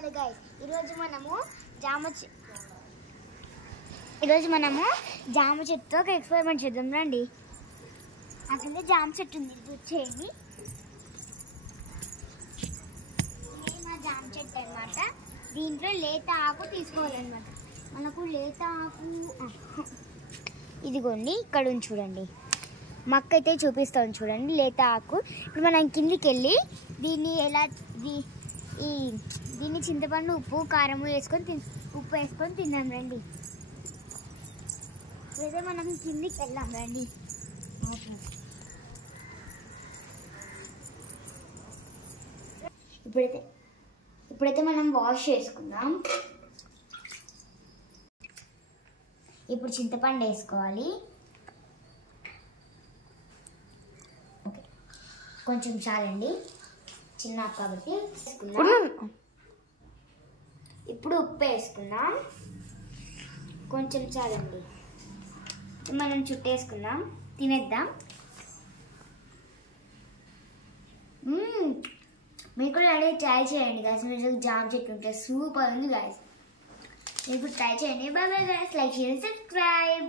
Hello guys, ఈరోజు మనము జామ చెట్టుతో ఒక ఎక్స్పెరిమెంట్ చేద్దాం. రండి. అసలు జామ చెట్టు ఉంది, వచ్చేయండి. ఇది మా జామ చెట్టు అనమాట. దీంట్లో లేత ఆకు తీసుకోవాలన్నమాట. మనకు లేత ఆకు ఇదిగోండి, ఇక్కడ ఉంది చూడండి. మక్క అయితే చూపిస్తాను చూడండి, లేత ఆకు. ఇప్పుడు మనం కిందికి వెళ్ళి దీన్ని దీన్ని చింతపండు ఉప్పు కారము వేసుకొని ఉప్పు వేసుకొని తిన్నాం. రండి. అయితే మనం కిందికి వెళ్దాం. రండి. ఇప్పుడైతే మనం వాష్ చేసుకుందాం. ఇప్పుడు చింతపండు వేసుకోవాలి. ఓకే, కొంచెం చాలండి, చిన్న కాబట్టి వేసుకుందాం. ఇప్పుడు ఉప్పు వేసుకుందాం, కొంచెం చాలండి. మనం చుట్టేసుకుందాం, తినేద్దాం. మీరు కూడా రెడీ ట్రై చేయండి గాయస్. మీరు జామ చెట్టు ఉంటే సూపర్ ఉంది గాయస్. మీరు కూడా ట్రై చేయండి. Bye bye guys. లైక్ చేయండి, సబ్స్క్రైబ్.